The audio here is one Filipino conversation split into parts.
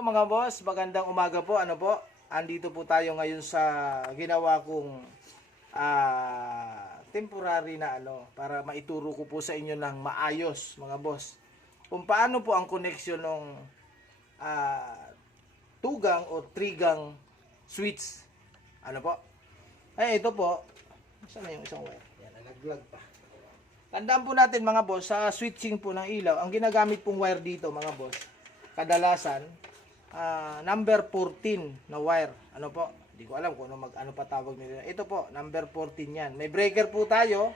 po mga boss, magandang umaga po. Ano po? Andito po tayo ngayon sa ginawa kong temporary na para maituro ko po sa inyo ng maayos mga boss. Kung paano po ang koneksyon ng tugang o trigang switch. Ano po? Ito po. Saan na yung isang wire? Yan, nalaglag pa. Tandaan po natin mga boss, sa switching po ng ilaw, ang ginagamit pong wire dito mga boss, kadalasan, number 14 na wire. Ano po? Hindi ko alam kung ano pa tawag nila. Ito po, number 14 yan. May breaker po tayo.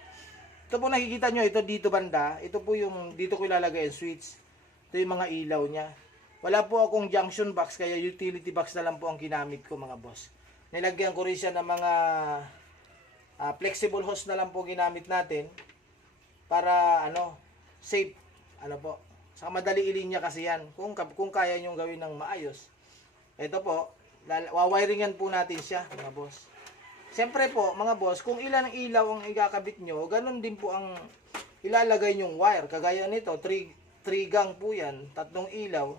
Ito po nakikita nyo, ito dito banda. Ito po yung, dito ko ilalagay yung switch. Ito yung mga ilaw niya. Wala po akong junction box, kaya utility box na lang po ang ginamit ko mga boss. Nilagyan ko rin siya ng mga flexible hose na lang po ginamit natin para safe. Ano po? Sa madali ilinya kasi yan. Kung kaya nyo gawin ng maayos. Ito po, wawiringan po natin siya, mga boss. Siyempre po, mga boss, kung ilan ang ilaw ang ikakabit nyo, ganun din po ang ilalagay nyong wire. Kagaya nito, 3 gang po yan, 3 ilaw,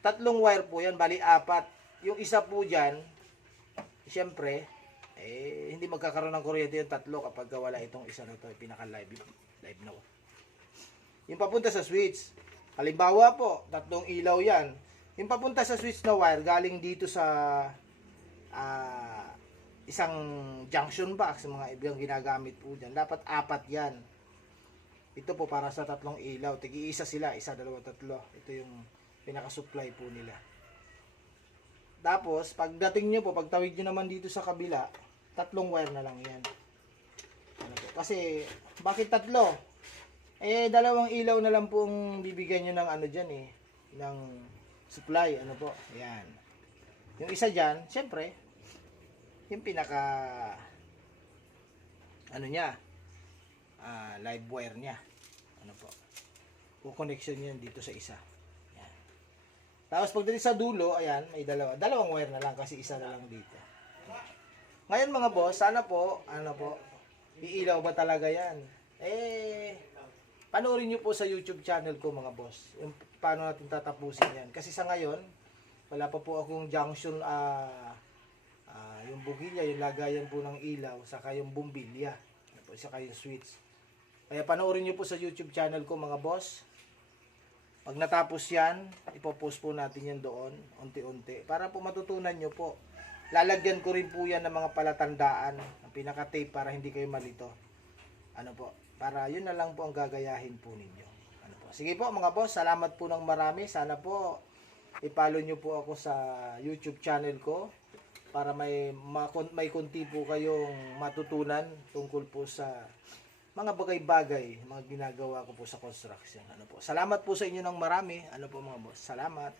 3 wire po yan, bali 4. Yung isa po dyan, siyempre, hindi magkakaroon ng kuryente yung 3 kapag wala itong isa na ito, pinaka-live na. Yung papunta sa switch, halimbawa po, 3 ilaw yan. Yung papunta sa switch na wire, galing dito sa isang junction box, mga ibang ginagamit po dyan. Dapat 4 yan. Ito po para sa 3 ilaw. Tigi-isa sila, 1, 2, 3. Ito yung pinaka-supply po nila. Tapos, pagdating nyo po, pagtawid nyo naman dito sa kabila, 3 wire na lang yan. Kasi, bakit 3? 2 ilaw na lang pong bibigyan nyo ng dyan ng supply, po, ayan. Yung isa dyan, syempre, yung pinaka, niya, live wire niya, po, connection niya dito sa isa. Ayan. Tapos pagdating sa dulo, ayan, may dalawang wire na lang kasi isa na lang dito. Ngayon mga boss, sana po, iilaw ba talaga yan? Panoorin nyo po sa YouTube channel ko mga boss, yung paano natin tatapusin yan. Kasi sa ngayon, wala pa po akong junction, yung bugilya, yung lagayan po ng ilaw, saka yung bumbilya, saka yung switch. Kaya panoorin nyo po sa YouTube channel ko mga boss. Pag natapos yan, ipopost po natin yan doon, unti-unti. Para po matutunan nyo po. Lalagyan ko rin po yan ng mga palatandaan, ng pinaka-tape para hindi kayo malito. Para yun na lang po ang gagayahin po ninyo. Sige po mga boss, salamat po ng marami. Sana po i-follow nyo po ako sa YouTube channel ko para may konti po kayong matutunan tungkol po sa mga bagay-bagay, mga ginagawa ko po sa construction. Salamat po sa inyo ng marami. Mga boss, salamat.